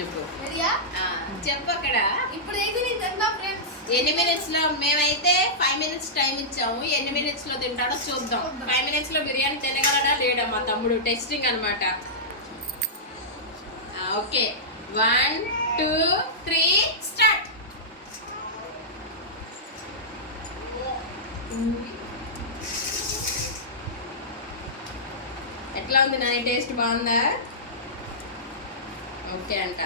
చెప్పు చెప్పు అక్కడ. ఇప్పుడు అయితే నేను తింటా ఫ్రెండ్స్. ఎన్ని మినిట్స్ లో? మేమైతే 5 minutes టైం ఇచ్చాము. ఎన్ని మినిట్స్ లో తింటాడో చూద్దాం. 5 minutes లో బిర్యానీ తినగలడా లేడా మా తమ్ముడు. టెస్టింగ్ అనమాట. Okay, 1 2 3 start. ఎట్లా ఉంది నాని? టేస్ట్ బాగుందా? ఓకే అంట.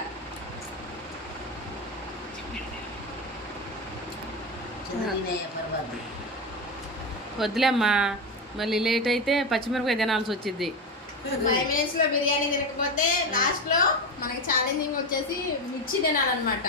వద్దులేమ్మా, మళ్ళీ లేట్ అయితే పచ్చిమిరపకాయ తినాల్సి వచ్చింది. 5 minutes లో బిర్యానీ తినకపోతే లాస్ట్ లో మనకి ఛాలెంజింగ్ వచ్చేసి మిర్చి తినాలన్నమాట.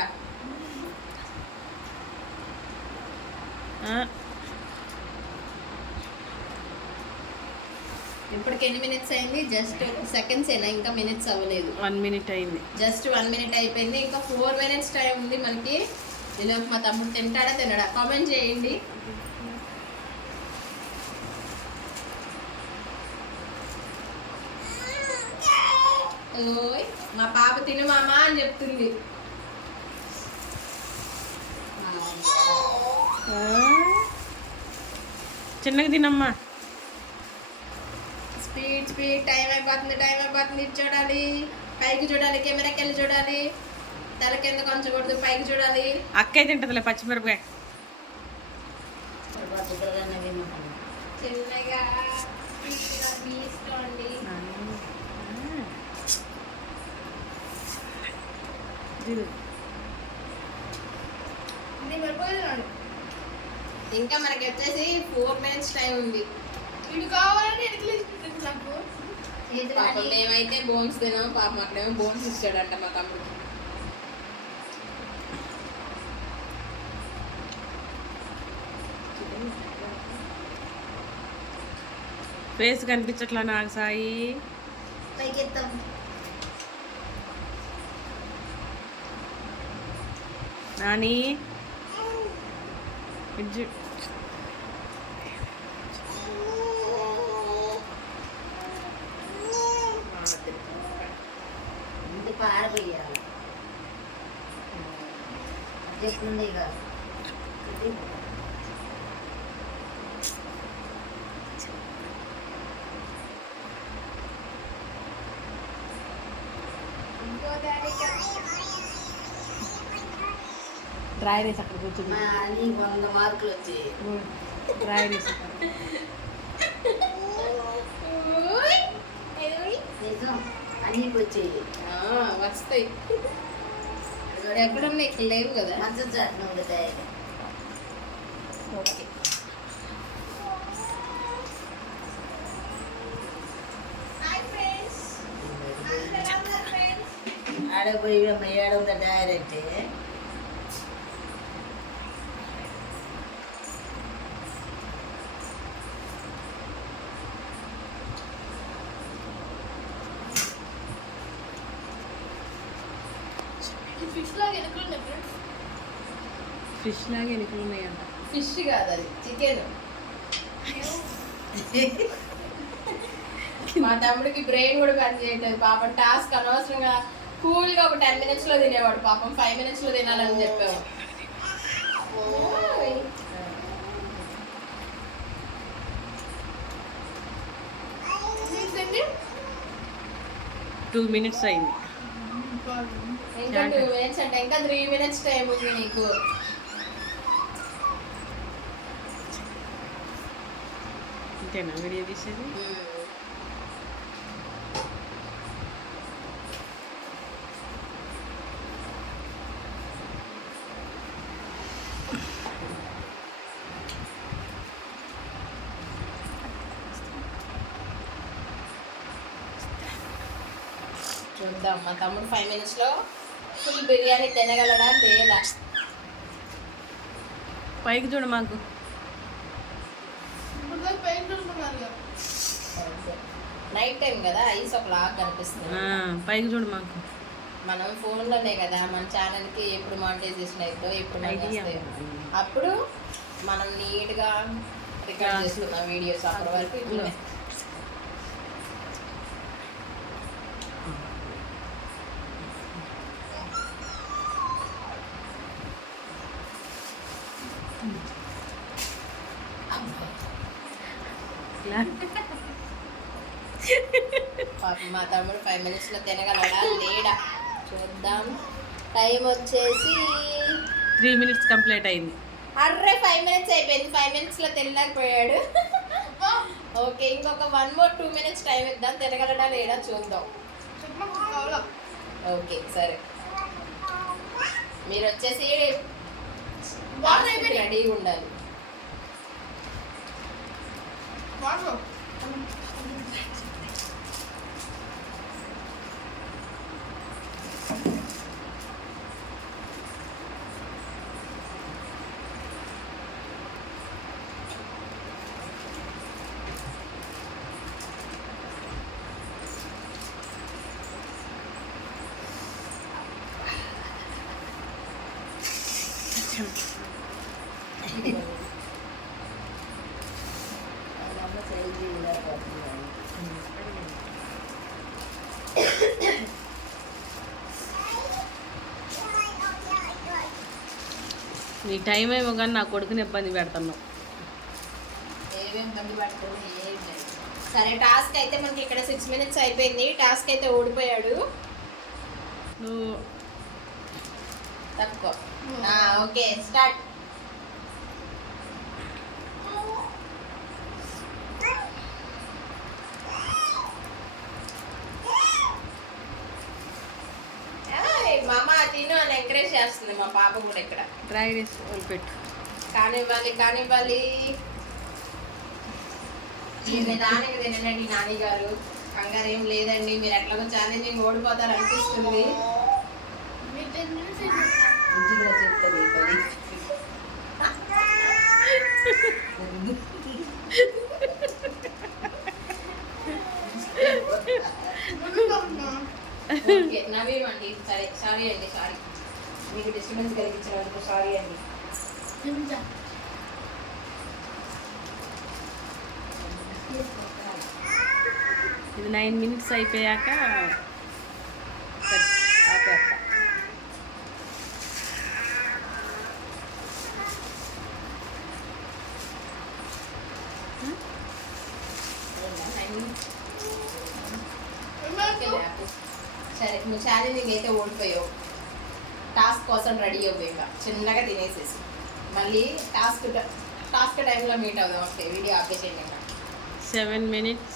ఇప్పటికి ఎన్ని మినిట్స్ అయింది? జస్ట్ సెకండ్స్ అయినా, ఇంకా మినిట్స్ అవ్వలేదు. 1 minute అయింది. జస్ట్ 1 minute అయిపోయింది. ఇంకా 4 minutes టైం ఉంది మనకి. ఈలోపు మా తమ్ముడు తింటాడా తినడా కామెంట్ చేయండి. ఓయ్ మా పాప తిను మామా అని చెప్తుంది. చిన్నగా తినమ్మా. Speed speed. టైం అయిపోతుంది, టైం అయిపోతుంది. ఇటు చూడాలి, పైకి చూడాలి, కెమెరాకి వెళ్ళి చూడాలి. తల కింద కొంచకూడదు, పైకి చూడాలి. అక్కే తింటదిలే పచ్చిమిరపకాయ. చిన్నగా మీ ఇష్టం అండి. ఇంకా మనకి వచ్చేసి 4 minutes టైం ఉంది. ఇది కావాలని నాకు పాపం మేమైతే బోన్స్ తినాం. పాపం అక్కడేమో బోన్స్ ఇచ్చాడంట మా తమ్ముడికి. ఫేస్ కనిపించట్లా నాకు సాయి. పైకెత్తాం. నాని పారబోయాలి చెప్తుంది ఇక డ్రై రైస్ అక్కడ కూర్చుంది. అని 100 మార్కులు వచ్చాయి. డ్రై రైస్ నిజం అన్నికి వచ్చాయి. వస్తాయి. ఎక్కడున్నా ఇక్కడ లేవు కదా. మంచి చట్నీ ఉంటాయి. ఓకే, ఆడపోయి ఏడుందా డైరెక్ట్ ఫిష్ లాగా ఎనుకలు ఉన్నాయి ఫ్రెండ్స్. ఫిష్ లాగా ఎన్నికలు ఉన్నాయంట. ఫిష్ కాదు అది, చికెన్. మా తమ్ముడికి బ్రెయిన్ కూడా పని చేయట్లేదు పాపం. టాస్క్ అనవసరంగా కూల్గా ఒక 10 minutes లో తినేవాడు. పాపం 5 minutes లో తినాలని చెప్పాము. 2 minutes అయింది. ఇంకా 2 minutes అంటే ఇంకా 3 minutes టైం ఉంది నీకు. ఇంతేనా వీడియో తీసేది? చూద్దాం మా తమ్ముడు 5 minutes లో ఫుల్ బిర్యానీ తినగలడా లేదా. పైకి చూడు మాకు. నైట్ టైం కదా, ఐస్ ఒకలాగా కనిపిస్తుంది. పైకి చూడు మాకు. మనం ఫోన్లోనే కదా మన ఛానల్కి ఎప్పుడు మానిటైజేషన్ అవుతుందో ఎప్పుడు వస్తాయో అప్పుడు మనం నీట్గా రికార్డ్ చేసుకున్నాం వీడియోస్. అప్పటి వరకు ఇట్లా పాపం మా తమ్ముడు 5 minutes లో తినగలడా లేడా చూద్దాం. టైం వచ్చేసి 3 minutes కంప్లీట్ అయింది. అర్రే 5 minutes అయిపోయింది. 5 minutes లో తినలేకపోయాడు. ఓకే, ఇంకొక 1 more 2 minutes టైం ఇద్దాం. తినగలడా లేడా చూద్దాం. చెప్పు కావాలా ఓకే సరే, మీరు వచ్చేసి బాగా అయిపోయింది. రెడీగా ఉండాలి. వాటర్ నీ టైం ఏమో కానీ నా కొడుకుని ఇబ్బంది పెడుతున్నావు. ఏమేమి ఇబ్బంది పడుతుంది ఏం లేదు. సరే, టాస్క్ అయితే మనకి ఇక్కడ 6 minutes అయిపోయింది. టాస్క్ అయితే ఓడిపోయాడు. నువ్వు తక్కువ. Okay start. మామ తిను అని ఎంకరేజ్ చేస్తుంది మా పాప కూడా ఇక్కడ. డ్రై రైస్ వదిలిపెట్టు. కానివ్వాలి. నిదానికి తినండి నాని గారు, కంగారు ఏం లేదండి. మీరు ఎట్లాగో ఛాలెంజింగ్ ఓడిపోతారు అనిపిస్తుంది. మీరు 10 minutes అయిపోయింది. ఇంటిలో చెప్తుంది పని. ముందుగా ఉన్నా. ఓకే, నవ్వేమండి. సరే, సారీ అండి, సారీ. మీకు డిస్టర్బెన్స్ కలిగించినందుకు సారీ అండి. చెప్తా. ఇది 9 minutes అయిపోయాక ఆపేస్తా. సరే, నువ్వు ఛాలెంజింగ్ అయితే ఓడిపోయావు. టాస్క్ కోసం రెడీ అవ్వు. ఇంకా చిన్నగా తినేసేసి మళ్ళీ టాస్క్ టైంలో మీట్ అవుదాం. ఓకే, వీడియో ఆపేసేయండి. ఇంకా 7 minutes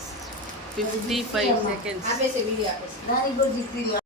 55 seconds. ఆపేసే వీడియో ఆపేసి దానికి కూడా